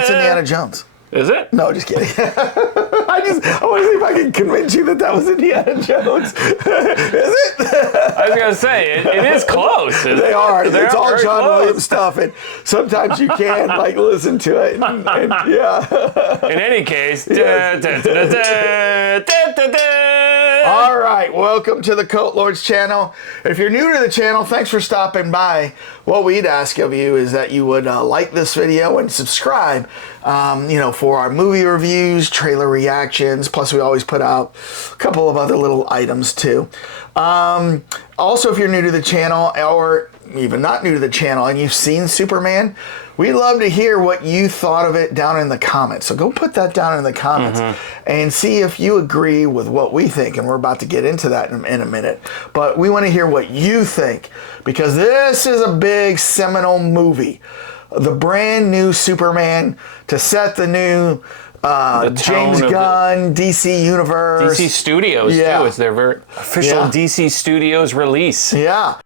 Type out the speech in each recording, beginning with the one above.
That's Indiana Jones. Is it? No, just kidding. I want to see if I can convince you that was Indiana Jones. Is it? I was going to say, it is close. They are. It's all John close. Williams stuff, and sometimes you can like listen to it. And yeah. In any case, All right, welcome to the Coat Lords channel. If you're new to the channel, thanks for stopping by. What we'd ask of you is that you would like this video and subscribe, for our movie reviews, trailer reactions, plus we always put out a couple of other little items too. Also, if you're new to the channel or even not new to the channel and you've seen Superman, we'd love to hear what you thought of it down in the comments. So go put that down in the comments and see if you agree with what we think. And we're about to get into that in a minute. But we want to hear what you think because this is a big seminal movie. The brand new Superman to set the new James Gunn DC Universe. DC Studios, too. It's their very official DC Studios release. Yeah.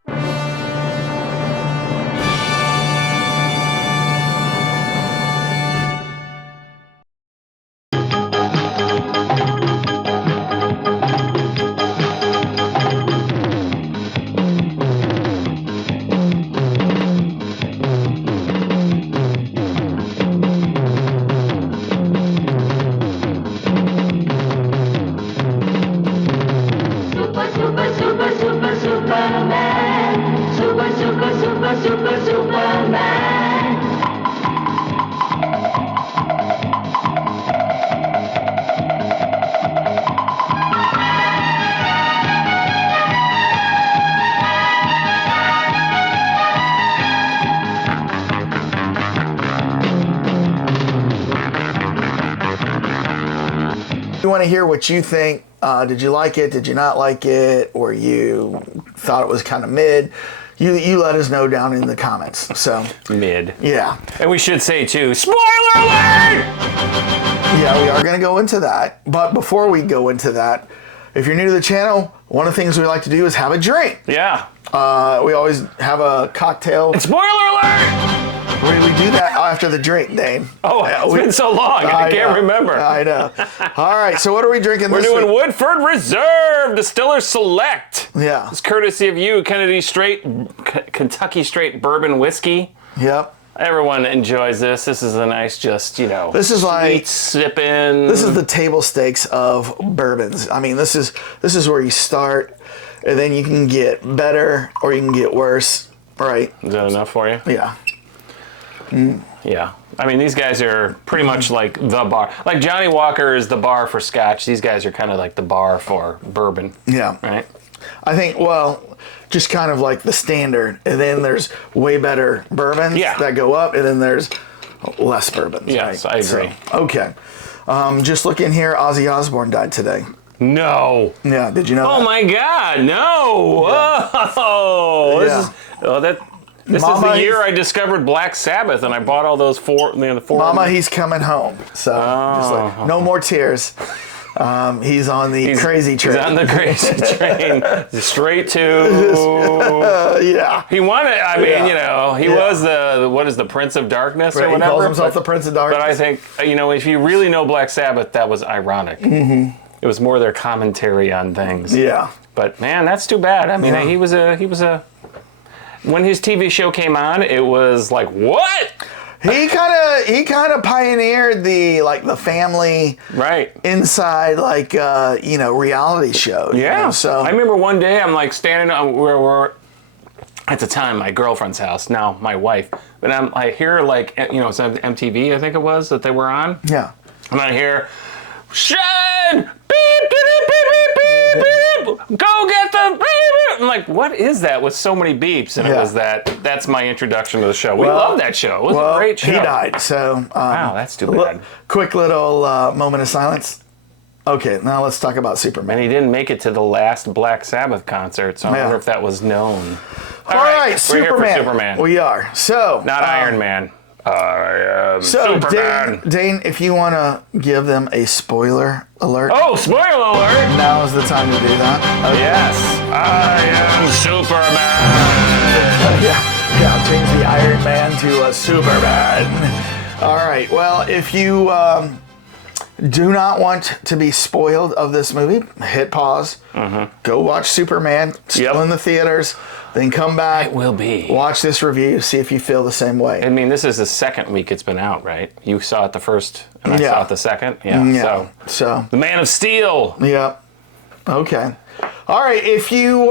We want to hear what you think. Did you like it? Did you not like it? Or you thought it was kind of mid? You let us know down in the comments. So mid. Yeah. And we should say too, spoiler alert! Yeah, we are going to go into that. But before we go into that, if you're new to the channel, one of the things we like to do is have a drink. Yeah. We always have a cocktail. And spoiler alert! We do that after the drink, Dane. Oh, it's been so long, I can't remember. I know. All right, so what are we drinking this week? We're doing Woodford Reserve Distiller Select. Yeah. It's courtesy of you, Kentucky Straight Bourbon Whiskey. Yep. Everyone enjoys this. This is a nice, just, this is like sipping. This is the table stakes of bourbons. I mean, this is where you start, and then you can get better or you can get worse. Right? Is that enough for you? Yeah. Yeah. I mean, these guys are pretty much like the bar. Like Johnny Walker is the bar for Scotch. These guys are kind of like the bar for bourbon. Yeah. Right? I think, just kind of like the standard. And then there's way better bourbons that go up, and then there's less bourbons. Yes, right? I agree. So, okay. Just looking here, Ozzy Osbourne died today. No. Yeah, did you know that? Oh my God, no. Yeah. Oh, this is the year I discovered Black Sabbath, and I bought all those four. Mama, he's coming home. So just like, no more tears. He's on the crazy train. He's on the crazy train, straight to. Yeah. He wanted. I mean, he was the Prince of Darkness or whatever. He calls himself the Prince of Darkness. But I think if you really know Black Sabbath, that was ironic. Mm-hmm. It was more their commentary on things. Yeah. But man, that's too bad. I mean, he was a. When his TV show came on, it was like, what? He kind of pioneered the family inside reality show. Yeah. So I remember one day I'm like standing on where we're at the time my girlfriend's house, now my wife, but I hear it's MTV I think it was that they were on. Yeah. And I hear Shane, beep, beep, beep, beep, beep, beep, go get the beep, beep. I'm like, what is that with so many beeps? And it was that's my introduction to the show. We love that show. It was a great show. He died, so wow, that's too bad. Quick little moment of silence. Okay, now let's talk about Superman. And he didn't make it to the last Black Sabbath concert, so I wonder if that was known. All right, Superman. We're here for Superman. We are. So not Iron Man. I am Superman. Dane, if you want to give them a spoiler alert. Oh, spoiler alert! Now is the time to do that. Okay. Yes, I am Superman. Yeah, change the Iron Man to a Superman. All right. Well, if you do not want to be spoiled of this movie, hit pause. Go watch Superman. Still in the theaters. Then come back. It will be. Watch this review. See if you feel the same way. I mean, this is the second week it's been out, right? You saw it the first, and I saw it the second. So The Man of Steel. Yeah. Okay. All right. If you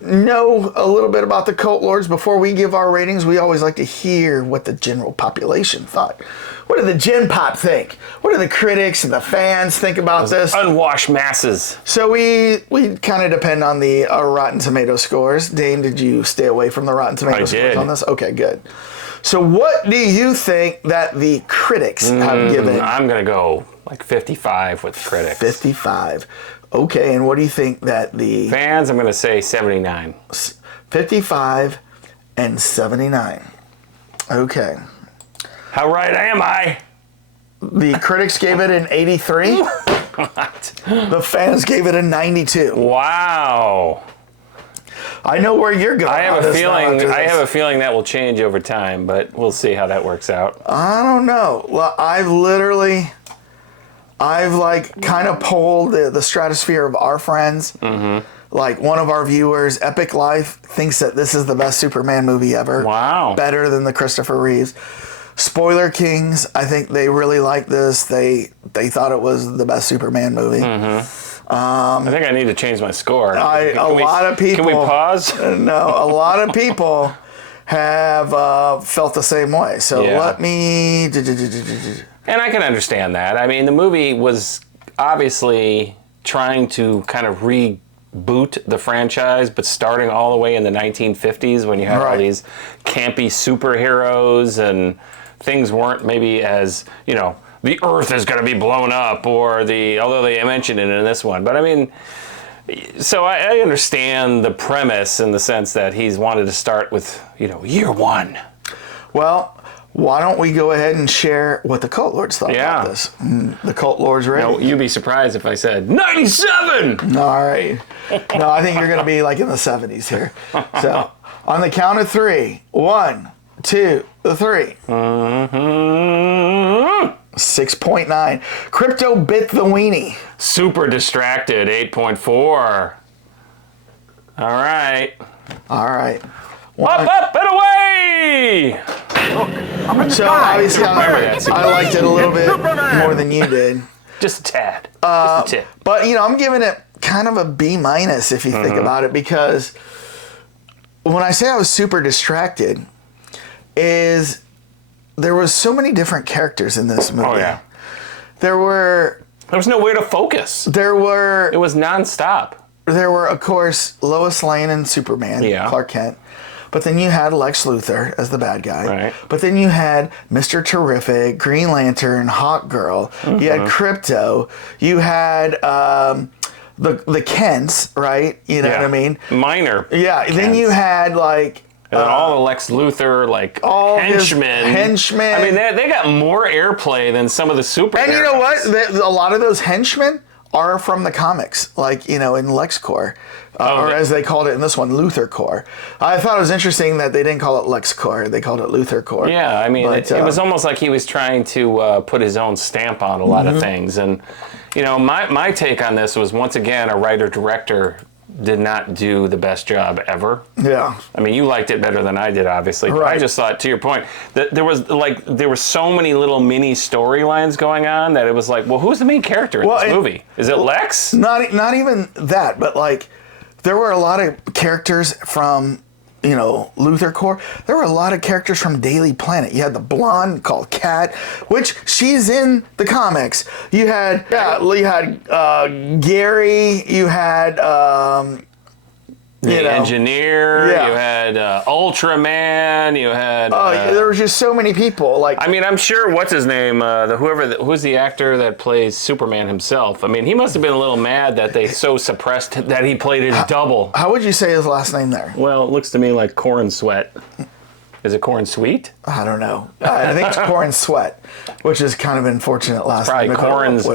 know a little bit about the Cult Lords, before we give our ratings, we always like to hear what the general population thought. What do the Gen Pop think? What do the critics and the fans think about this? Unwashed masses. So we kind of depend on the Rotten Tomato scores. Dane, did you stay away from the Rotten Tomato scores on this? Okay, good. So what do you think that the critics have given? I'm going to go like 55 with critics. 55. Okay, and what do you think that the fans, I'm going to say 79. 55 and 79. Okay. How right am I? The critics gave it an 83. What? The fans gave it a 92. Wow. I know where you're going. I have a feeling that will change over time, but we'll see how that works out. I don't know. Well, I've like kind of polled the stratosphere of our friends. Like one of our viewers, Epic Life, thinks that this is the best Superman movie ever. Wow. Better than the Christopher Reeves. Spoiler Kings, I think they really liked this. They thought it was the best Superman movie. I think I need to change my score. A lot of people. Can we pause? No, a lot of people have felt the same way. So let me. And I can understand that. I mean, the movie was obviously trying to kind of reboot the franchise, but starting all the way in the 1950s when you had all these campy superheroes and things weren't maybe as, you know, the Earth is going to be blown up, or although they mentioned it in this one. But I mean, so I understand the premise in the sense that he's wanted to start with, you know, year one. Well, why don't we go ahead and share what the Cult Lords thought about this? The Cult Lords ready? No, you'd be surprised if I said 97! All right. No, I think you're going to be like in the 70s here. So, on the count of 3. 1, 2, 3. 6.9. Crypto bit the weenie. Super distracted, 8.4. All right. Up and away! So obviously I liked it a little bit more than you did. Just a tad. Just a tip. But, you know, I'm giving it kind of a B- if you think about it, because when I say I was super distracted, is there was so many different characters in this movie. Oh, yeah. There was no way to focus. It was nonstop. There were, of course, Lois Lane and Superman, Clark Kent. But then you had Lex Luthor as the bad guy. Right. But then you had Mr. Terrific, Green Lantern, Hawk Girl. You had Crypto. You had the Kents, right? You know what I mean? Minor. Yeah. Kents. Then you had like... And then all the Lex Luthor, like, all henchmen. Henchmen. I mean, they got more airplay than some of the superheroes. And you know what? A lot of those henchmen are from the comics, like, you know, in LexCorp. Or as they called it in this one, Luthor Corps. I thought it was interesting that they didn't call it LexCorp. They called it Luthor Corps. Yeah, I mean, it was almost like he was trying to put his own stamp on a lot of things. And, you know, my take on this was, once again, a writer-director did not do the best job ever. Yeah. I mean, you liked it better than I did, obviously. Right. I just thought, to your point, that there were so many little mini storylines going on that it was like, well, who's the main character in this movie? Is it Lex? Not even that, but like, there were a lot of characters from, you know, Luthor Corps. There were a lot of characters from Daily Planet. You had the blonde called Kat, which she's in the comics. You had Gary. You had the Engineer. You had Ultraman. You had. There was just so many people. Like, I mean, I'm sure what's his name, who's the actor that plays Superman himself. I mean, he must have been a little mad that they so suppressed that he played his double. How would you say his last name there? Well, it looks to me like Corn Sweat. Is it Corn Sweet? I don't know. I think it's Corn Sweat, which is kind of an unfortunate last name. Probably Corn's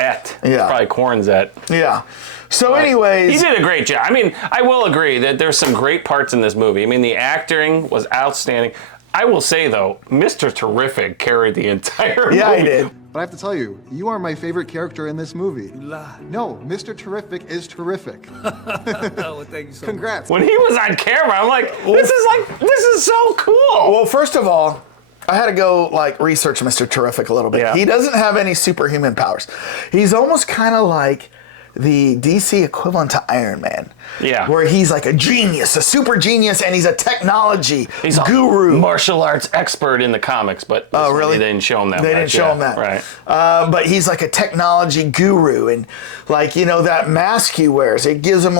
Et. Yeah. Probably Corn's Et. Yeah. So anyways... He did a great job. I mean, I will agree that there's some great parts in this movie. I mean, the acting was outstanding. I will say though, Mr. Terrific carried the entire movie. Yeah, he did. But I have to tell you, you are my favorite character in this movie. No, Mr. Terrific is terrific. Oh, thank you so much. Congrats. When he was on camera, I'm like, this is so cool. Well, first of all, I had to go research Mr. Terrific a little bit. Yeah. He doesn't have any superhuman powers. He's almost kind of like the DC equivalent to Iron Man. Yeah. Where he's like a genius, a super genius, and he's a technology guru. A martial arts expert in the comics, but really? they didn't show him that. They didn't show him that. Right. But he's like a technology guru, and that mask he wears, it gives him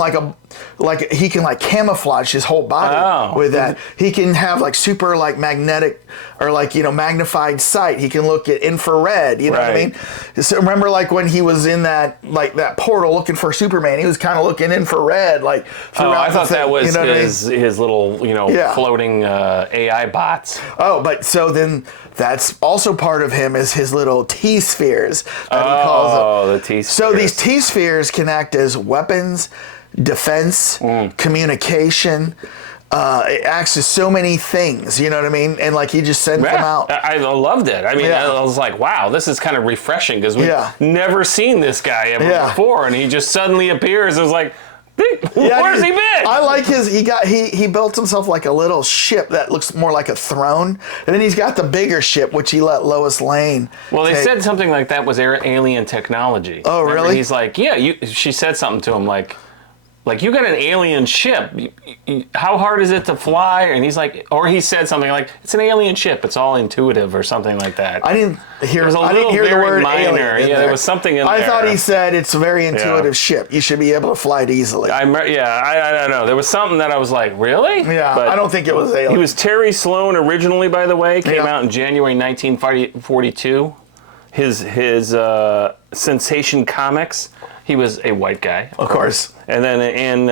he can camouflage his whole body with that. He can have super magnetic or magnified sight. He can look at infrared. You know what I mean? So remember when he was in that that portal looking for Superman, he was kind of looking infrared throughout. I thought that was his little floating AI bots. Oh, but so then that's also part of him is his little T-spheres that he calls them. Oh, the T-spheres. So these T-spheres can act as weapons, defense, communication. It acts as so many things, you know what I mean? And he just sends them out. I loved it. I mean, I was like, wow, this is kind of refreshing because we've never seen this guy ever before, and he just suddenly appears. It was like, where's he been? I like he built himself a little ship that looks more like a throne, and then he's got the bigger ship which he let Lois Lane. Well, they said something like that was alien technology. Oh, Remember? really? He's like, she said something to him like you got an alien ship. How hard is it to fly? And he's like, or he said something like, it's an alien ship. It's all intuitive or something like that. I didn't hear. There was I didn't hear the word alien. There was something in there. I thought he said it's a very intuitive ship. You should be able to fly it easily. I don't know. There was something that I was like, really? Yeah, but I don't think it was alien. He was Terry Sloan originally, by the way. Came out in January 1942. His Sensation Comics. He was a white guy, of course. And then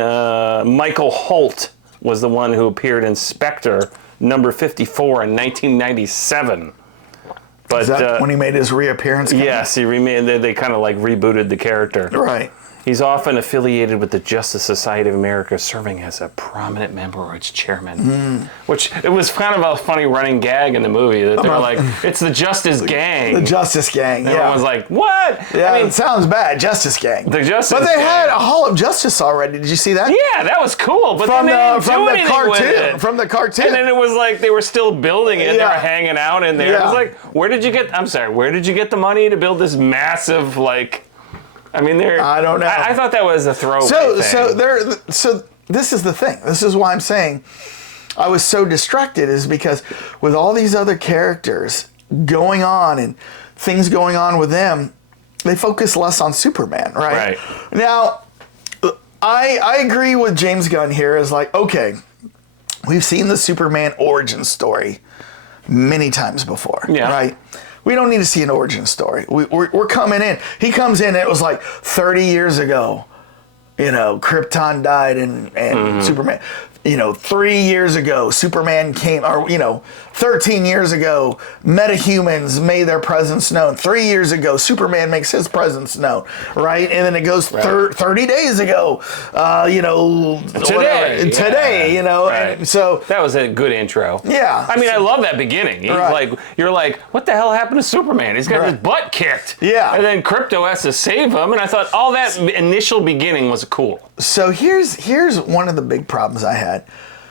Michael Holt was the one who appeared in Spectre number 54 in 1997. But is that when he made his reappearance? Yes, he remade. They kind of rebooted the character. Right. He's often affiliated with the Justice Society of America, serving as a prominent member or its chairman. Which, it was kind of a funny running gag in the movie that they were like, it's the Justice Gang. The Justice Gang, and everyone's like, what? Yeah, it sounds bad, Justice Gang. The Justice But they Gang. had a Hall of Justice already. Did you see that? Yeah, that was cool. But then they didn't do anything cartoon, with it. From the cartoon. And then it was they were still building it. They were hanging out in there. It was like, where did you get the money to build this massive, I don't know. I thought that was a throwaway thing. So this is the thing. This is why I'm saying I was so distracted, is because with all these other characters going on and things going on with them, they focus less on Superman, right? Now, I agree with James Gunn here. Is okay, we've seen the Superman origin story many times before, right? We don't need to see an origin story. We're coming in. He comes in, it was 30 years ago, Krypton died and Superman. 3 years ago, Superman came, or 13 years ago, metahumans made their presence known. 3 years ago, Superman makes his presence known, right? And then it goes 30 days ago, today, and so that was a good intro. Yeah. I mean, I love that beginning. He's you're like, what the hell happened to Superman? He's got his butt kicked. Yeah. And then Krypto has to save him, and I thought all that initial beginning was cool. So here's one of the big problems I had.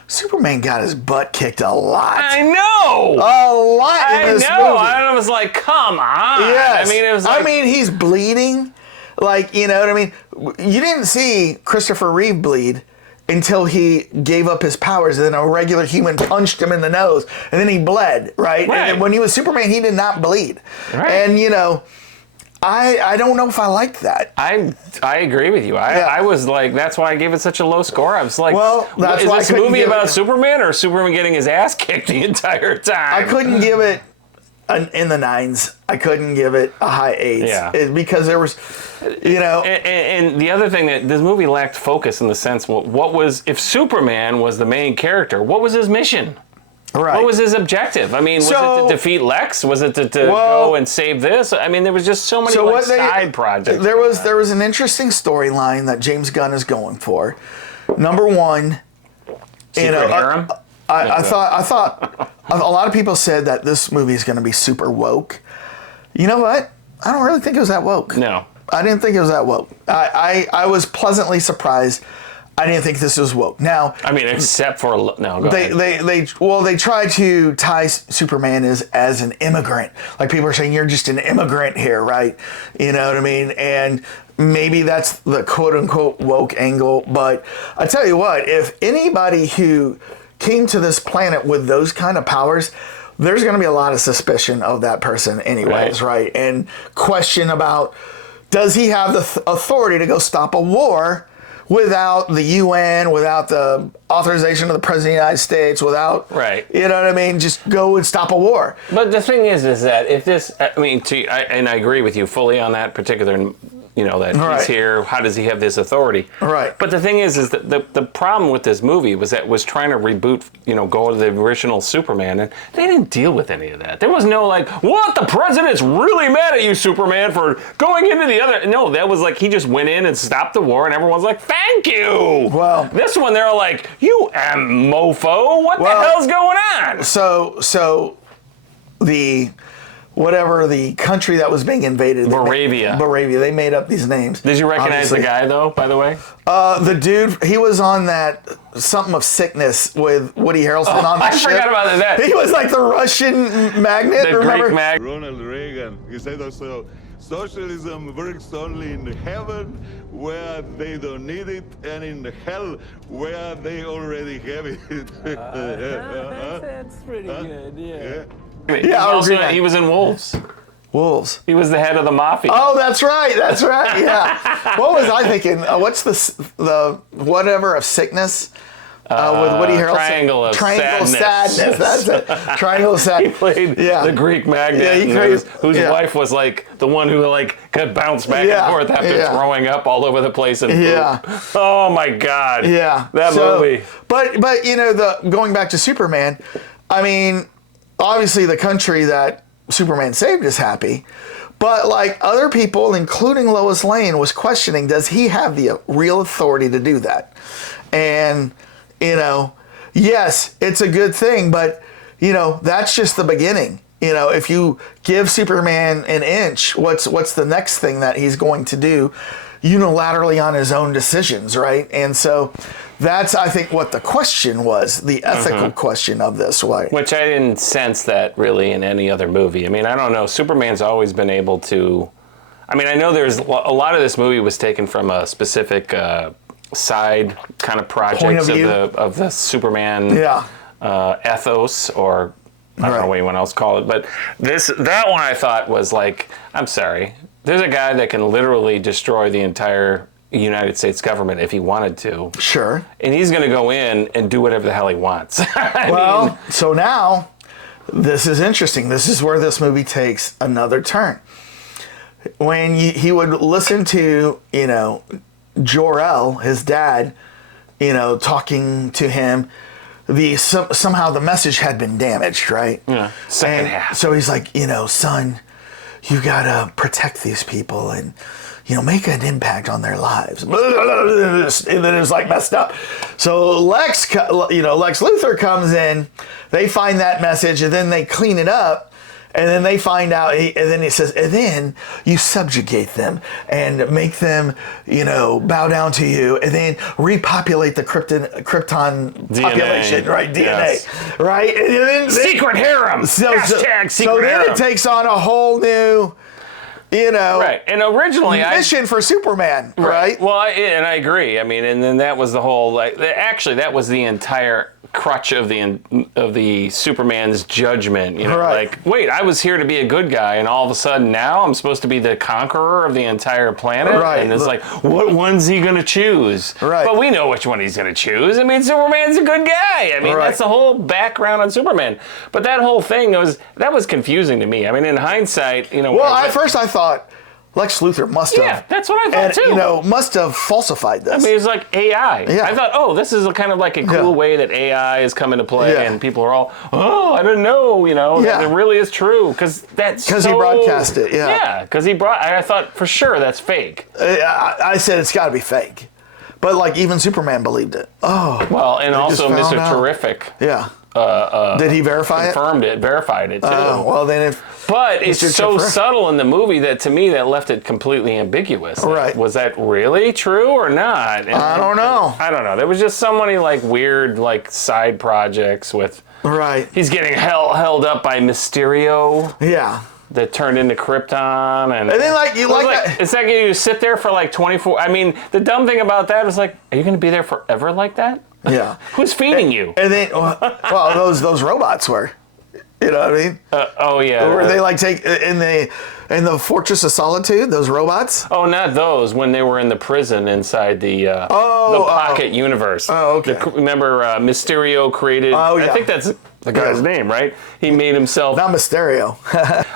Superman got his butt kicked a lot. I know. A lot in this movie. I was like, come on. Yes. I mean, it was he's bleeding. You know what I mean? You didn't see Christopher Reeve bleed until he gave up his powers, and then a regular human punched him in the nose, and then he bled, right? And when he was Superman, he did not bleed. Right. And, I don't know if I liked that. I agree with you. I was like, that's why I gave it such a low score. I was like, that's is why this movie about Superman or Superman getting his ass kicked the entire time? I couldn't give it in the 9s. I couldn't give it a high 8. Yeah. Because there was, And the other thing that this movie lacked focus in the sense, what was, if Superman was the main character, what was his mission? Right. What was his objective? I mean, was it to defeat Lex? Was it to go and save this? I mean, there was just so many side projects. There was an interesting storyline that James Gunn is going for. Number one, Secret harem? I thought a lot of people said that this movie is going to be super woke. You know what? I don't really think it was that woke. No. I didn't think it was that woke. I was pleasantly surprised. I didn't think this was woke. Now, I mean, except for no, go ahead. they tried to tie Superman as an immigrant. Like people are saying, you're just an immigrant here, right? You know what I mean? And maybe that's the quote unquote woke angle. But I tell you what, if anybody who came to this planet with those kind of powers, there's going to be a lot of suspicion of that person anyways, right? And question about, does he have the authority to go stop a war without the UN, without the authorization of the President of the United States, without, you know what I mean, just go and stop a war. But the thing is that if this, I mean, and I agree with you fully on that particular, you know, that he's here, how does he have this authority? Right. But the thing is that the problem with this movie was that it was trying to reboot, you know, go to the original Superman, and they didn't deal with any of that. There was no like, what, the president's really mad at you, Superman, for going into the other. No, that was like, he just went in and stopped the war, and everyone's like, thank you. Well, this one, they're like, you mofo, what the hell's going on? So whatever the country that was being invaded. Moravia. They made up these names. Did you recognize the guy, though, by the way? The dude, he was on that something of sickness with Woody Harrelson on that ship. I forgot about that. He was like the Russian magnet, the remember? Greek magnet. Ronald Reagan, he said also, socialism works only in heaven where they don't need it, and in hell where they already have it. That's pretty good, yeah. Yeah, he was in Wolves. Wolves. He was the head of the mafia. Oh, that's right. Yeah. What was I thinking? What's the whatever of sickness with Woody Harrelson? Triangle of Sadness. That's it. Triangle of Sadness. He played the Greek magnet, whose wife was like the one who like got bounced back and forth after throwing up all over the place. And oh my God. Yeah. That movie. But you know, going back to Superman, I mean, obviously the country that Superman saved is happy, but like other people, including Lois Lane, was questioning, does he have the real authority to do that? And, you know, yes, it's a good thing, but, you know, that's just the beginning. You know, if you give Superman an inch, what's the next thing that he's going to do unilaterally on his own decisions, right? And so that's, I think, what the question was, the ethical question of this. Which I didn't sense that really in any other movie. I mean, I don't know. Superman's always been able to... I mean, I know there's a lot of this movie was taken from a specific side kind of projects of the Superman ethos, or I don't know what anyone else called it. But that one I thought was like, I'm sorry, there's a guy that can literally destroy the entire United States government if he wanted to. Sure. And he's going to go in and do whatever the hell he wants. So now, this is interesting. This is where this movie takes another turn. When he would listen to, you know, Jor-El, his dad, you know, talking to him, somehow the message had been damaged, right? Yeah. Second half. So he's like, you know, son, you gotta protect these people and, you know, make an impact on their lives. And then it's like messed up. So Lex Luthor comes in, they find that message, and then they clean it up. And then they find out, and then he says, and then you subjugate them and make them, you know, bow down to you, and then repopulate the Krypton population, right? DNA, right? And then secret harem. Hashtag secret harem. Then it takes on a whole new, you know, right. And originally, mission for Superman, right? Well, and I agree. I mean, and then that was the whole. Like, actually, that was the entire crutch of the Superman's judgment. You know, like, wait, I was here to be a good guy, and all of a sudden now I'm supposed to be the conqueror of the entire planet. Right. And it's like, what one's he gonna choose? Right. But we know which one he's gonna choose. I mean, Superman's a good guy. I mean, that's the whole background on Superman. But that whole thing was confusing to me. I mean, in hindsight, you know. Well, at first I thought Lex Luthor must have. Yeah, that's what I thought too. You know, must have falsified this. I mean, it's like AI. Yeah. I thought, oh, this is kind of like a cool way that AI is coming to play, and people are all, oh, I didn't know, you know, that it really is true, because he broadcast it. Yeah, because I thought for sure that's fake. I said it's got to be fake, but like even Superman believed it. Oh. Well, and also Mr. Terrific. Yeah. Did he verify it? verified it too. Oh, well then But it's Mr. so Triffer. subtle in the movie that to me that left it completely ambiguous. Right. Was that really true or not? And I don't know. I don't know. There was just so many like weird like side projects with. Right. He's getting held up by Mysterio Yeah. that turned into Krypton, and then, like, you like that- It's like you sit there for like 24. I mean, the dumb thing about that is like, are you going to be there forever like that? Yeah. Who's feeding you? And then, well, those robots were. You know what I mean? Oh yeah. Where they like take in the Fortress of Solitude, those robots. Oh, not those. When they were in the prison inside the Pocket Universe. Oh, okay. Remember, Mysterio created. Oh, yeah. I think that's the guy's Yeah. name, right? He made himself. Not Mysterio.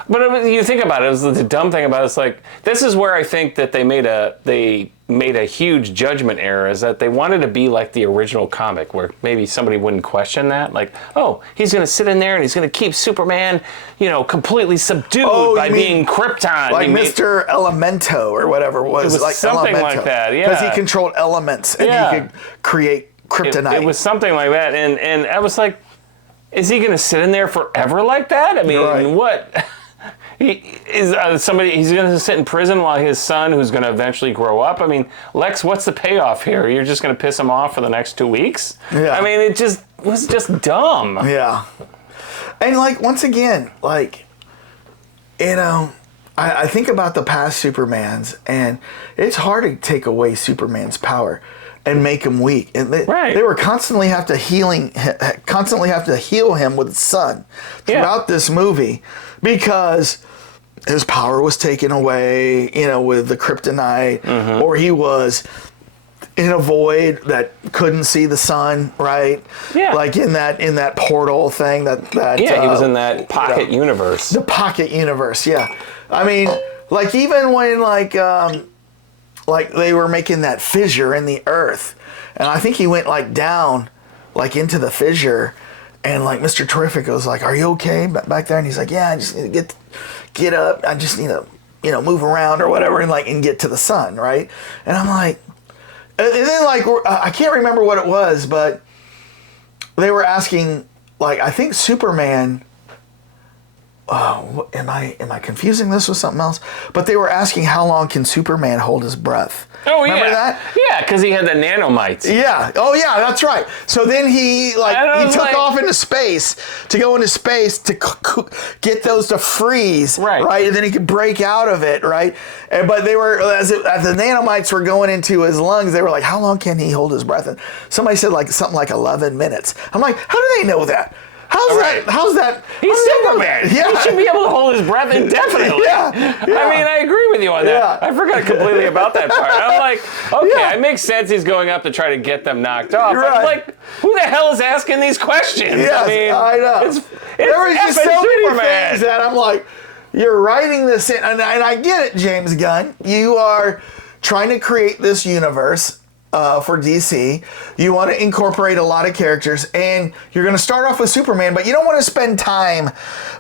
But you think about it, the dumb thing about it is like this is where I think that they made a huge judgment error, is that they wanted to be like the original comic, where maybe somebody wouldn't question that, like, oh, he's going to sit in there and he's going to keep Superman, completely subdued by being Krypton. Like Mr. Elemento or whatever it was. It was like something Elemento. like that, yeah. Because he controlled elements and Yeah. he could create kryptonite. It was something like that, and I was like, is he going to sit in there forever like that? I mean, Right. what? He's going to sit in prison while his son, who's going to eventually grow up. I mean, Lex, what's the payoff here? You're just going to piss him off for the next 2 weeks? Yeah. I mean, it just was just dumb. Yeah. And like, once again, like, I think about the past Supermans, and it's hard to take away Superman's power and make him weak. And they were constantly have to heal him with the sun throughout this movie, because his power was taken away, with the kryptonite, or he was in a void that couldn't see the sun, right? Yeah. Like in that portal thing that Yeah, he was in that pocket universe. The pocket universe, yeah. I mean, like even when like they were making that fissure in the earth, and I think he went like down, like into the fissure, and like Mr. Terrific was like, "Are you okay back there?" And he's like, "Yeah, I just need to get up. I just need to move around or whatever, and get to the sun, right?" And I'm like, and then like I can't remember what it was, but they were asking, like, I think Superman. Oh, am I confusing this with something else? But they were asking how long can Superman hold his breath. Oh, Remember yeah. that? Yeah, because he had the nanomites. Yeah. Oh, yeah. That's right. So then he took off into space to go into space to get those to freeze. Right. And then he could break out of it. Right. But they were as the nanomites were going into his lungs. They were like, how long can he hold his breath? And somebody said like something like 11 minutes. I'm like, how do they know that? How's that? He's Superman. Yeah. He should be able to hold his breath indefinitely. Yeah. I mean, I agree with you on that. Yeah. I forgot completely about that part. I'm like, okay, it makes sense he's going up to try to get them knocked off. You're I'm right. like, who the hell is asking these questions? Yes, I mean, I know. It's there was just so Superman. many things that I'm like, you're writing this in, and I get it, James Gunn. You are trying to create this universe for DC. You want to incorporate a lot of characters, and you're going to start off with Superman, but you don't want to spend time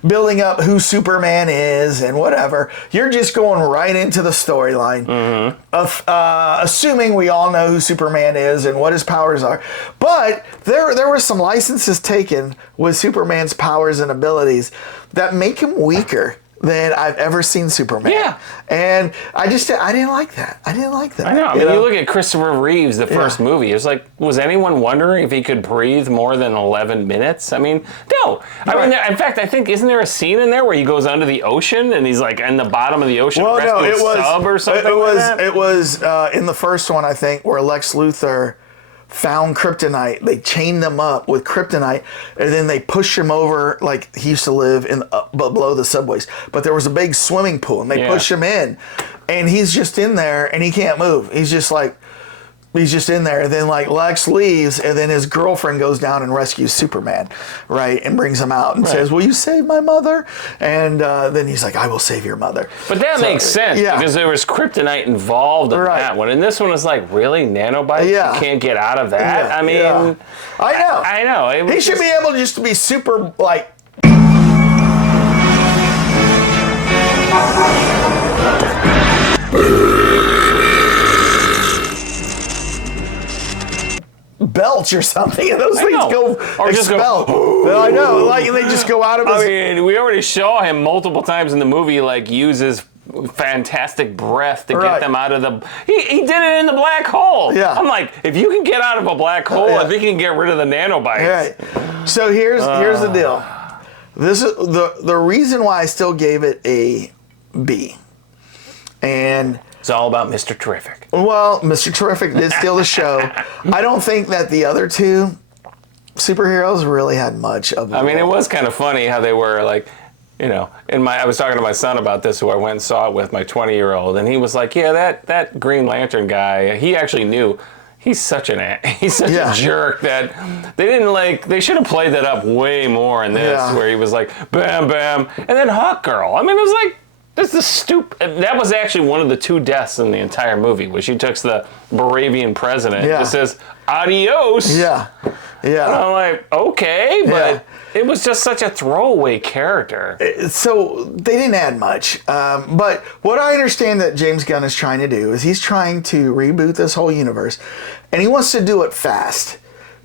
building up who Superman is and whatever. You're just going right into the storyline of assuming we all know who Superman is and what his powers are. But there were some licenses taken with Superman's powers and abilities that make him weaker than I've ever seen Superman. Yeah. And I didn't like that. I know. I mean, you look at Christopher Reeves, the first movie. It was like, was anyone wondering if he could breathe more than 11 minutes? I mean, no. I mean, in fact, I think, isn't there a scene in there where he goes under the ocean and he's like in the bottom of the ocean rescuing a sub or something It was in the first one, I think, where Lex Luthor found kryptonite. They chained them up with kryptonite, and then they pushed him over. Like, he used to live below the subways, but there was a big swimming pool, and they pushed him in, and he's just in there, and he can't move. He's just in there. And then like Lex leaves, and then his girlfriend goes down and rescues Superman, right, and brings him out and says, "Will you save my mother?" And then he's like, "I will save your mother." But that makes sense because there was kryptonite involved in that one. And this one is like, really? Nanobites? Yeah. You can't get out of that? Yeah. I mean, Yeah. I know. It was He should be able just to be super, like, belch or something, and those things know. go Or just go, expel. I know, like they just go out of his. I mean, we already saw him multiple times in the movie, like use his fantastic breath to Right. get them out of the. He did it in the black hole. Yeah. I'm like, if you can get out of a black hole, Yeah. if you can get rid of the nanobites. Right. So here's the deal. This is the reason why I still gave it a B. And It's all about Mr. Terrific. well, Mr. Terrific did steal the show. I don't think that the other two superheroes really had much of a I mean, it role. was kind of funny how they were like, you know, I was talking to my son about this, who I went and saw it with, my 20-year-old, and he was like, yeah, that Green Lantern guy, he actually knew. He's such a jerk that they should have played that up way more in this, where he was like, bam, bam, and then Hawk Girl. I mean, it was like, this is stupid. That was actually one of the 2 deaths in the entire movie, where she takes the Moravian president and just says, adios. Yeah. And I'm like, okay, but it was just such a throwaway character. So they didn't add much. But what I understand that James Gunn is trying to do is he's trying to reboot this whole universe, and he wants to do it fast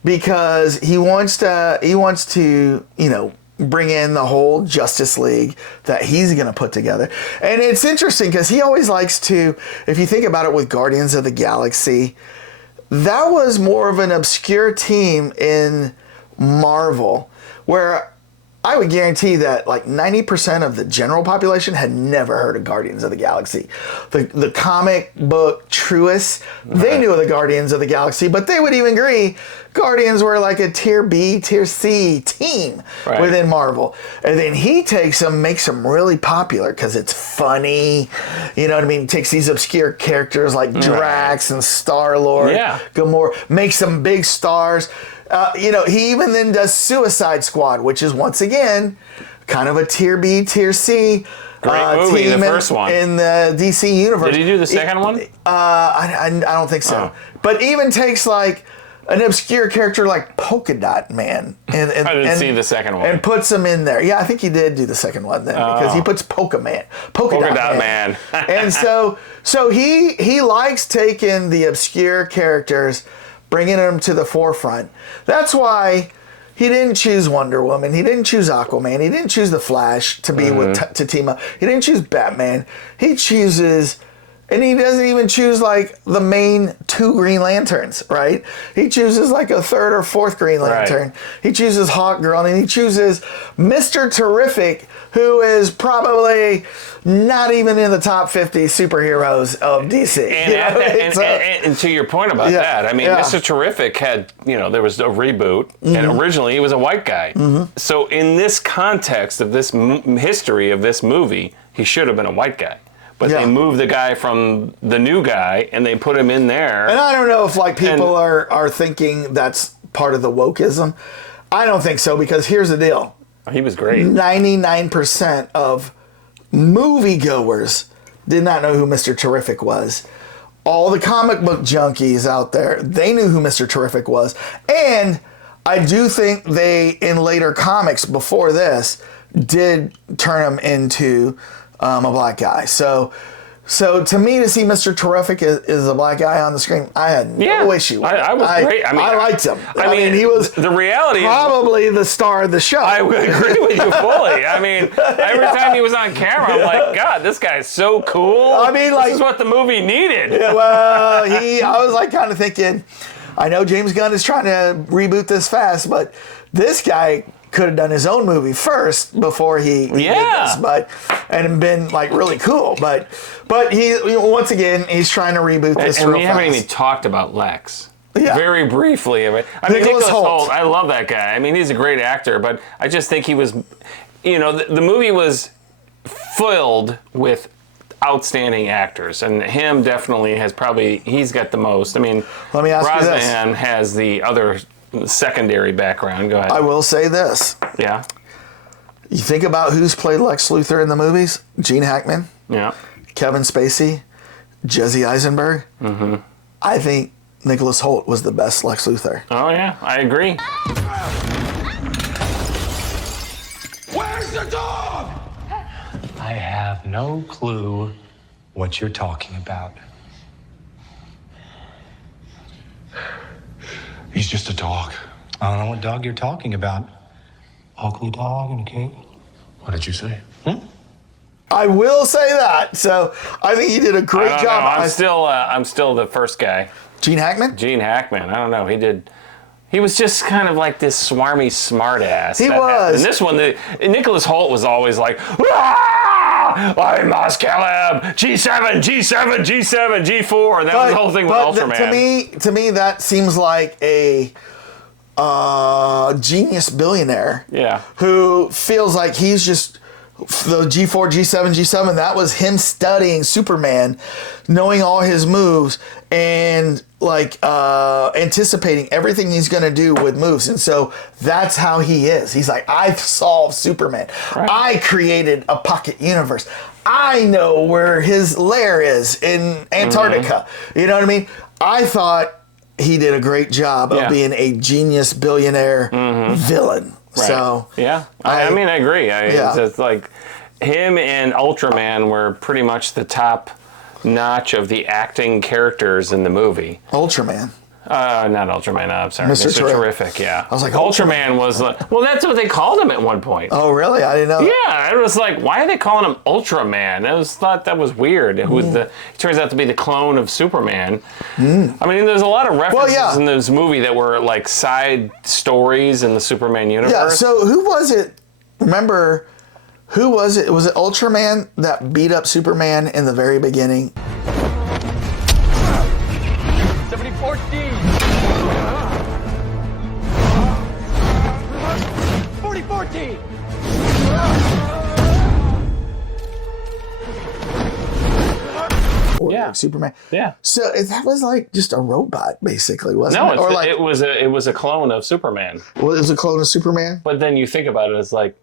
because he wants to, you know, bring in the whole Justice League that he's going to put together. And it's interesting because he always likes to, if you think about it with Guardians of the Galaxy, that was more of an obscure team in Marvel, where I would guarantee that like 90% of the general population had never heard of Guardians of the Galaxy. The comic book truists, they knew of the Guardians of the Galaxy, but they would even agree Guardians were like a tier B, tier C team within Marvel. And then he takes them, makes them really popular because it's funny. You know what I mean? Takes these obscure characters like Drax and Star-Lord, Gamora, makes them big stars. You know, he even then does Suicide Squad, which is once again kind of a tier B, tier C Great movie, team the first one. in the DC universe. Did he do the second one? I don't think so. But even takes like an obscure character like Polka Dot Man, and I didn't see the second one. and puts him in there. Yeah, I think he did do the second one then because he puts Polka Dot Man. And so he likes taking the obscure characters, bringing them to the forefront. That's why he didn't choose Wonder Woman. He didn't choose Aquaman. He didn't choose the Flash to be with to team up. He didn't choose Batman. He chooses, and he doesn't even choose like the main 2 Green Lanterns, right? He chooses like a 3rd or 4th Green Lantern. He chooses Hawk Girl, and he chooses Mr. Terrific, who is probably not even in the top 50 superheroes of DC. And to your point about that, I mean, Mr. Terrific had, you know, there was a reboot, and originally he was a white guy. So in this context of this history of this movie, he should have been a white guy. But they moved the guy from the new guy, and they put him in there. And I don't know if like people are thinking that's part of the wokeism. I don't think so, because here's the deal. He was great. 99% of moviegoers did not know who Mr. Terrific was. All the comic book junkies out there, they knew who Mr. Terrific was. And I do think they, in later comics before this, did turn him into a black guy. So to me, to see Mr. Terrific is a black guy on the screen, I had no issue with it. I was great. I mean, I liked him. I mean, he was the reality probably the star of the show. I agree with you fully. I mean, every time he was on camera, I'm like, God, this guy's so cool. I mean, like, this is what the movie needed. Yeah, well, I was like kind of thinking, I know James Gunn is trying to reboot this fast, but this guy could have done his own movie first before he did this, and been like really cool. But he, once again, he's trying to reboot this and real we fast. haven't even talked about Lex. Yeah. Very briefly. I mean, Nicholas Hoult. I love that guy. I mean, he's a great actor, but I just think he was, you know, the movie was filled with outstanding actors, and him definitely he's got the most. I mean, let me ask you this. Brosnan has the other secondary background. Go ahead. I will say this. Yeah. You think about who's played Lex Luthor in the movies? Gene Hackman. Yeah. Kevin Spacey. Jesse Eisenberg. Mm-hmm. I think Nicholas Hoult was the best Lex Luthor. Oh, yeah. I agree. Where's the dog? I have no clue what you're talking about. He's just a dog. I don't know what dog you're talking about. Ugly dog in a cave. What did you say? I will say that. So I think he did a great job. I'm still the first guy. Gene Hackman? Gene Hackman. I don't know. He was just kind of like this smarmy smartass. He was. And this one, Nicholas Hoult was always like, "Ah, I must kill him. G7, G7, G7, G4." And that was the whole thing with Ultraman. To me, that seems like a genius billionaire. Yeah. Who feels like he's just the G4, G7, G7. That was him studying Superman, knowing all his moves, and like anticipating everything he's going to do with moves. And so that's how he is. He's like, I've solved Superman. Right. I created a pocket universe. I know where his lair is in Antarctica. You know what I mean? I thought he did a great job of being a genius billionaire villain. Right. So yeah, I mean, I agree. It's like him and Ultraman were pretty much the top notch of the acting characters in the movie. Ultraman. Not Ultraman. I'm sorry, Mr. Terrific. Yeah, I was like, Ultraman was like, well, that's what they called him at one point. Oh, really? I didn't know. Yeah, it was like, why are they calling him Ultraman? I thought that was weird. It was it turns out to be the clone of Superman. I mean, there's a lot of references in this movie that were like side stories in the Superman universe. Yeah. So who was it? Remember, who was it? Was it Ultraman that beat up Superman in the very beginning? 70-14. 40-14. Like Superman. Yeah. So that was like just a robot, basically, wasn't it? No, Or like it was a clone of Superman. Well, it was a clone of Superman. But then you think about it, it's like,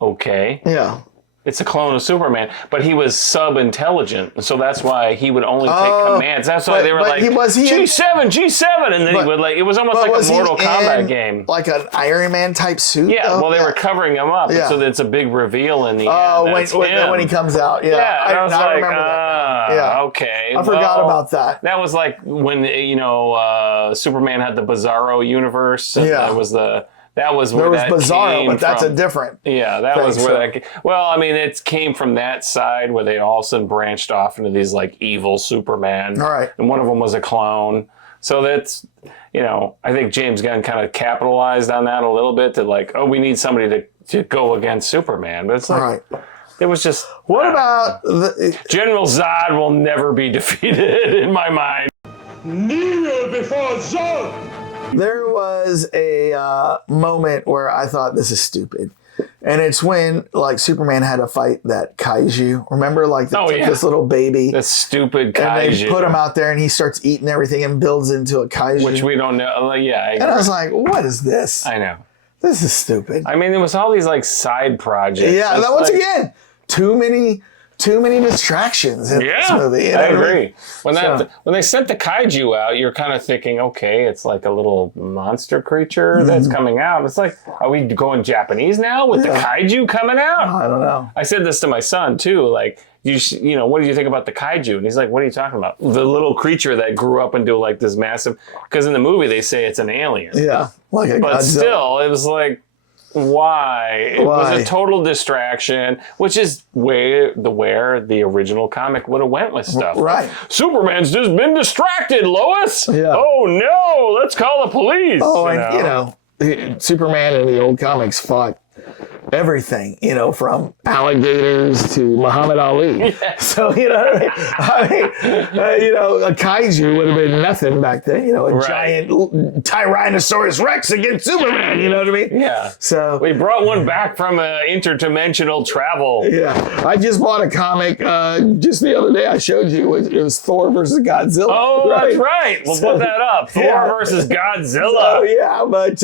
okay. Yeah. It's a clone of Superman, but he was sub-intelligent, so that's why he would only take commands. That's why they were like, G7, G7, and then he would like, it was almost like a Mortal Kombat game. Like an Iron Man type suit? Yeah, well, they were covering him up, so it's a big reveal in the end. When he comes out, and I was like, remember that. Okay. I forgot about that. That was like when, Superman had the Bizarro universe, and that was where that Bizarro, came but that's from. a different. Yeah, that was where that. Well, I mean, it came from that side where they all of a sudden branched off into these like evil Superman. All right. And one of them was a clone. So that's, I think James Gunn kind of capitalized on that a little bit to like, oh, we need somebody to go against Superman. But it's like, all right. It was just. What about General Zod will never be defeated in my mind. Kneel before Zod. There was a moment where I thought this is stupid. And it's when like Superman had to fight that kaiju. Remember like this little baby? The stupid kaiju. And they put him out there and he starts eating everything and builds into a kaiju. Which we don't know. And I was like, what is this? I know. This is stupid. I mean, there was all these like side projects. Yeah, that once again, too many distractions in this movie. I agree. When they sent the kaiju out, you're kind of thinking, okay, it's like a little monster creature that's coming out. It's like, are we going Japanese now with the kaiju coming out? I don't know. I said this to my son too. Like, what do you think about the kaiju? And he's like, what are you talking about? The little creature that grew up into like this massive. Because in the movie they say it's an alien. Yeah, like a but Godzilla. Still, it was like. Why? It was a total distraction, which is where the original comic would have went with stuff. Right. Superman's just been distracted, Lois. Yeah. Oh no, let's call the police. Oh, Superman in the old comics fought everything, from alligators to Muhammad Ali. Yes. So, what I mean? A kaiju would have been nothing back then, giant Tyrannosaurus Rex against Superman, you know what I mean? Yeah. So we brought one back from interdimensional travel. Yeah. I just bought a comic just the other day I showed you. It was Thor versus Godzilla. Oh, right? That's right. We'll put that up. Thor versus Godzilla. So, yeah, but...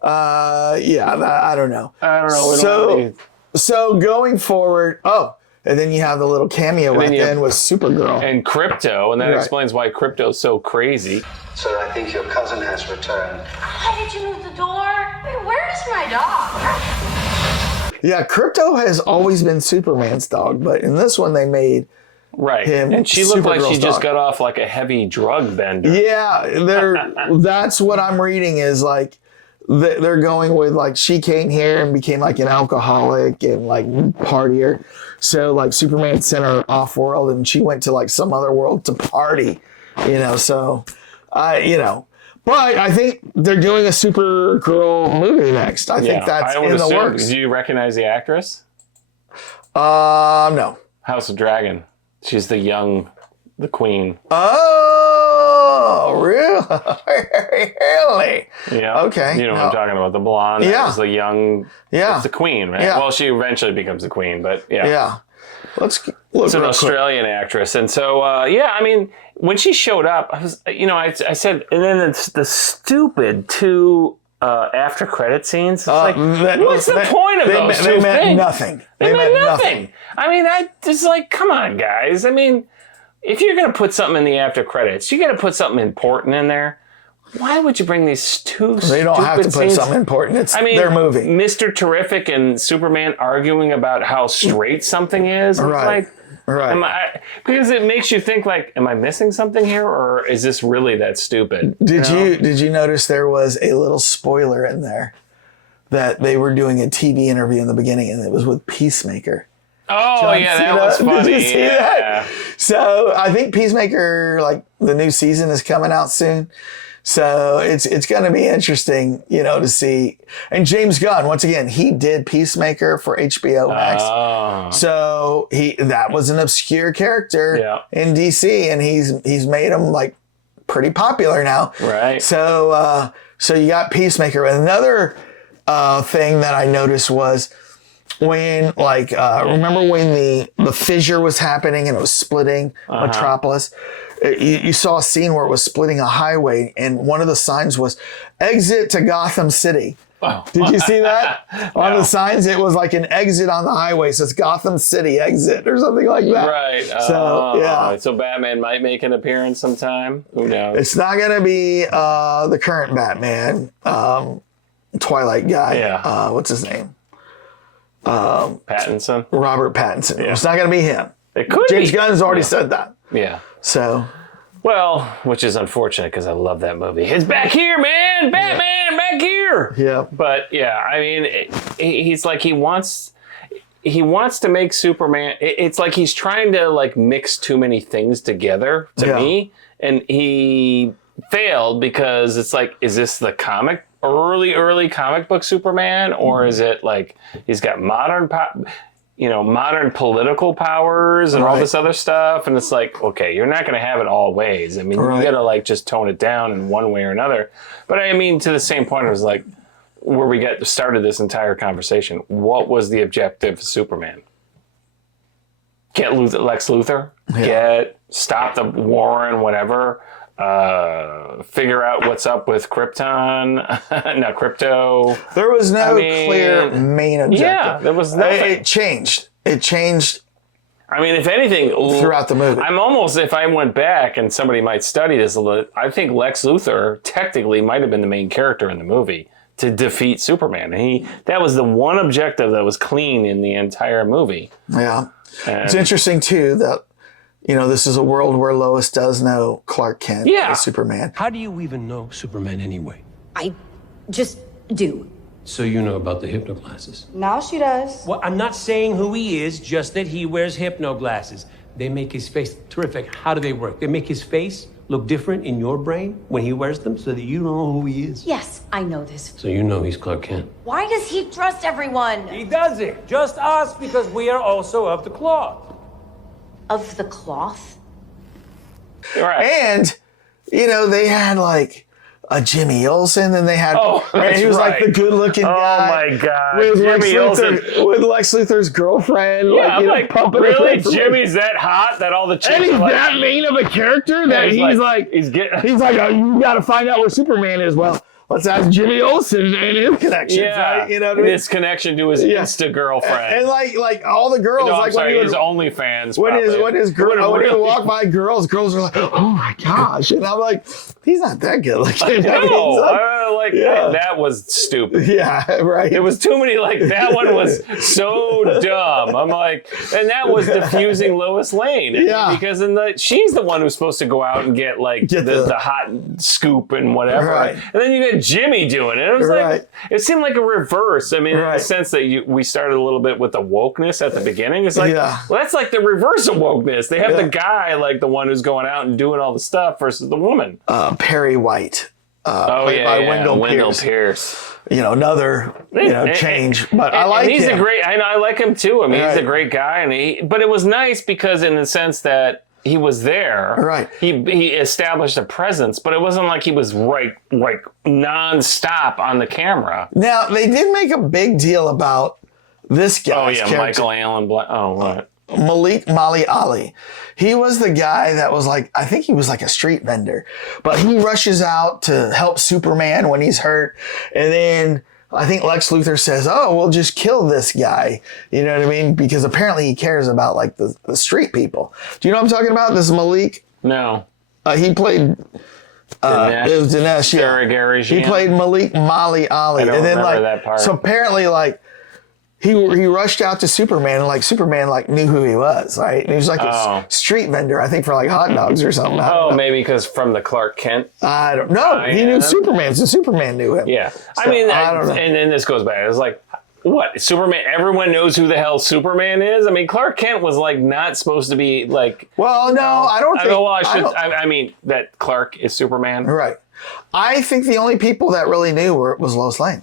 I don't know. I don't know. So going forward, and then you have the little cameo at the end with Supergirl. And Crypto, and that explains why Crypto's so crazy. Sir, I think your cousin has returned. Why did you move the door? Wait, where's my dog? Yeah, Crypto has always been Superman's dog, but in this one they made Right. him. And she looked like she Supergirl's just daughter. got off like a heavy drug bender. Yeah, that's what I'm reading is like they're going with like she came here and became like an alcoholic and like partier. So like Superman sent her off world and she went to like some other world to party, so but I think they're doing a Supergirl movie next. I think that's I would in the assume. works. Do you recognize the actress? No. House of Dragon. She's the queen. Oh, really? Yeah. Okay. You know what I'm talking about? The blonde. Yeah. That's the young. Yeah. That's the queen, right? Yeah. Well, she eventually becomes the queen, but yeah. Yeah. Let's look It's an real quick. Australian actress, and so I mean, when she showed up, I was, I said, and then it's the stupid two after credit scenes. It's like, what's the point of those two They meant things? nothing. They meant nothing. I mean, I just like, come on, guys. I mean, if you're gonna put something in the after credits, you got to put something important in there. Why would you bring these two? They don't have to put scenes? something important. It's their movie. Mr. Terrific and Superman arguing about how straight something is. It's Right. like, Right. because it makes you think like, am I missing something here, or is this really that stupid? Did you notice there was a little spoiler in there that they were doing a TV interview in the beginning and it was with Peacemaker? Oh John yeah, Cena. that was funny. Did you see that? So I think Peacemaker, like the new season is coming out soon. So it's going to be interesting, to see. And James Gunn, once again, he did Peacemaker for HBO Max. Oh. So that was an obscure character in DC, and he's made him like pretty popular now. Right. So you got Peacemaker. Another thing that I noticed was when remember when the fissure was happening and it was splitting Metropolis. You saw a scene where it was splitting a highway, and one of the signs was "Exit to Gotham City." Oh. Did you see that? On the signs, it was like an exit on the highway, so it's Gotham City exit or something like that. Right. So Batman might make an appearance sometime. Who knows? It's not going to be the current Batman, Twilight guy. Yeah. What's his name? Pattinson. Robert Pattinson. Yeah. It's not going to be him. It could James be. Gunn's already said that. Yeah. So. Well, which is unfortunate because I love that movie. It's back here, man. Batman, back here. Yeah. But yeah, I mean, he's like he wants to make Superman. It's like he's trying to like mix too many things together to me, and he failed because it's like, is this the early comic book Superman, or is it like he's got modern political powers and all this other stuff, and it's like, okay, you're not going to have it all ways. I mean, you got to like just tone it down in one way or another. But I mean, to the same point, it was like where we started this entire conversation. What was the objective of Superman? Get Lex Luthor. Stop the war and whatever. Figure out what's up with Krypton. No, Crypto. There was no clear main objective. Yeah, there was nothing. It changed. It changed. I mean, if anything, throughout the movie, I'm almost, if I went back and somebody might study this a little, I think Lex Luthor technically might have been the main character in the movie to defeat Superman. And that was the one objective that was clean in the entire movie. Yeah. It's interesting too that, this is a world where Lois does know Clark Kent as Superman. How do you even know Superman anyway? I just do. So you know about the hypnoglasses? Now she does. Well, I'm not saying who he is, just that he wears hypnoglasses. They make his face terrific. How do they work? They make his face look different in your brain when he wears them so that you don't know who he is. Yes, I know this. So you know he's Clark Kent. Why does he trust everyone? He doesn't. Just us, because we are also of the cloth. Of the cloth? Right. And, they had like a Jimmy Olsen, and they had, that's he was right. like the good looking guy. Oh my God. With Jimmy Olsen. With Lex Luthor's girlfriend. Yeah, I'm like, pumping really? her. Jimmy's that hot that all the chicks And he's are like, that mean of a character that he's he's like, you got to find out where Superman is. Well, let's ask Jimmy Olsen and his connections, Yeah, right? You know what I mean? his connection to his Insta girlfriend. And like all the girls, No, I'm like sorry, when his he would, OnlyFans. when probably. he would walk by girls are like, oh my gosh, and I'm like, he's not that good looking. No, Yeah. that was stupid. Yeah, right. It was too many, like, that one was so dumb. I'm like, and that was diffusing Lois Lane. Yeah. Because she's the one who's supposed to go out and get, like, the hot scoop and whatever. Right. And then you get Jimmy doing it. It was Right. like, it seemed like a reverse. I mean, in the Right. sense that we started a little bit with the wokeness at the beginning. It's like, Yeah. well, that's like the reverse of wokeness. They have Yeah. the guy, like, the one who's going out and doing all the stuff versus the woman. Perry White, played by Wendell Pierce. You know, another change, but I like he's him. I like him too. I mean, he's a Right. great guy, and but it was nice because in the sense that he was there, Right. He established a presence, but it wasn't like he was like nonstop on the camera. Now they did make a big deal about this guy. Oh yeah, Michael Allen Black. Oh what? Malik Mali Ali. He was the guy that was like, I think he was like a street vendor, but he rushes out to help Superman when he's hurt. And then I think Lex Luthor says, oh, we'll just kill this guy. You know what I mean? Because apparently he cares about like the street people. Do you know what I'm talking about? This Malik? No. He played, it was Dinesh. Yeah. He played Malik Mali Ali. I don't and then remember like, that part. so apparently like, he rushed out to Superman and like Superman like knew who he was, right? And he was like a street vendor, I think, for like hot dogs or something. Oh, maybe because from the Clark Kent. I don't know. He knew Superman, so Superman knew him. Yeah, So, I mean, I don't know. and then this goes back. It's like, what, Superman? Everyone knows who the hell Superman is. I mean, Clark Kent was like not supposed to be like. Well, no, I don't think. I mean that Clark is Superman. Right. I think the only people that really knew was Lois Lane.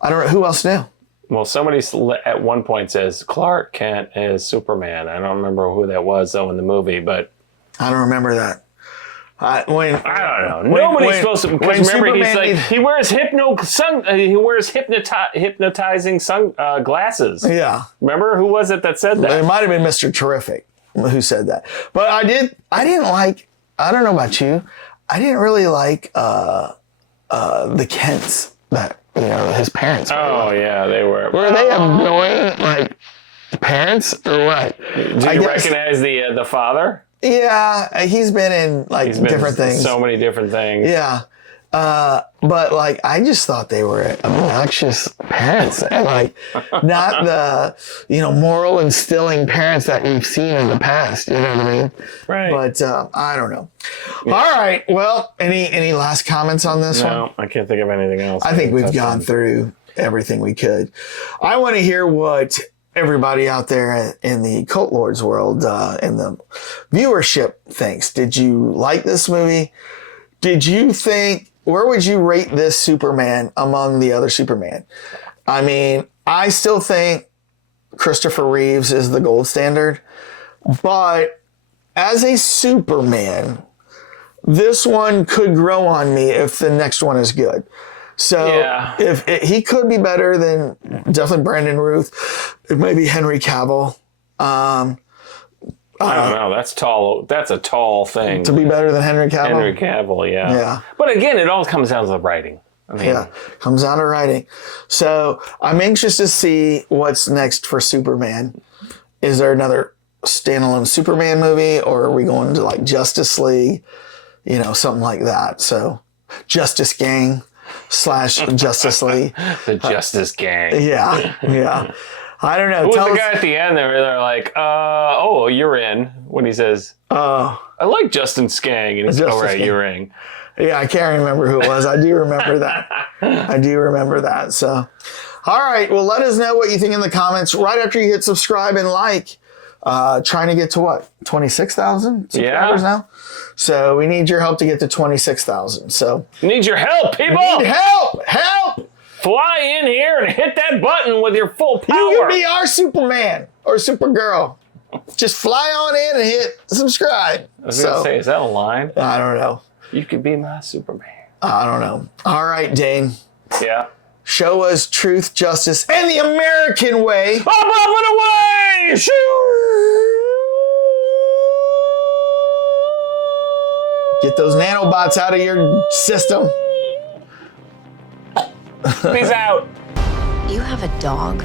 I don't know who else knew. Well, somebody at one point says Clark Kent is Superman. I don't remember who that was though in the movie, but I don't remember that. I don't know. Nobody's supposed to, because remember he wears hypnotizing glasses. Yeah. Remember who was it that said that? It might have been Mr. Terrific who said that. But I didn't like. I don't know about you. I didn't really like the Kents that. You know, his parents. Oh, yeah, they were. Were they annoying, like, parents or what? Did you recognize the father? Yeah, he's been in, like, different things. So many different things. Yeah. But, like, I just thought they were obnoxious parents. And, like, not the, moral instilling parents that we've seen in the past. You know what I mean? Right. But I don't know. Yeah. All right. Well, any last comments on this one? No, I can't think of anything else. I think we've gone through everything we could. I want to hear what everybody out there in the Cult Lords world, in the viewership thinks. Did you like this movie? Did you think, where would you rate this Superman among the other Superman? I mean, I still think Christopher Reeves is the gold standard, but as a Superman, this one could grow on me if the next one is good. So he could be better than definitely Brandon Routh, maybe Henry Cavill. I don't know. That's tall. That's a tall thing. To be better than Henry Cavill? Henry Cavill, yeah. Yeah. But again, it all comes down to the writing. I mean, comes down to writing. So I'm anxious to see what's next for Superman. Is there another standalone Superman movie, or are we going to like Justice League? Something like that. So Justice Gang / Justice League. The Justice Gang. Yeah. I don't know. Who was the guy at the end? They're like, oh, you're in. When he says, I like Justin Skang. And he's like, all right, you're in. Yeah, I can't remember who it was. I do remember that. So, all right. Well, let us know what you think in the comments right after you hit subscribe and like. Trying to get to what? 26,000 subscribers now? So we need your help to get to 26,000. So need your help, people. We need help. Fly in here and hit that button with your full power. You can be our Superman or Supergirl. Just fly on in and hit subscribe. I was going to say, is that a line? I don't know. You could be my Superman. I don't know. All right, Dane. Yeah. Show us truth, justice, and the American way. Up and away! Get those nanobots out of your system. Peace out. You have a dog?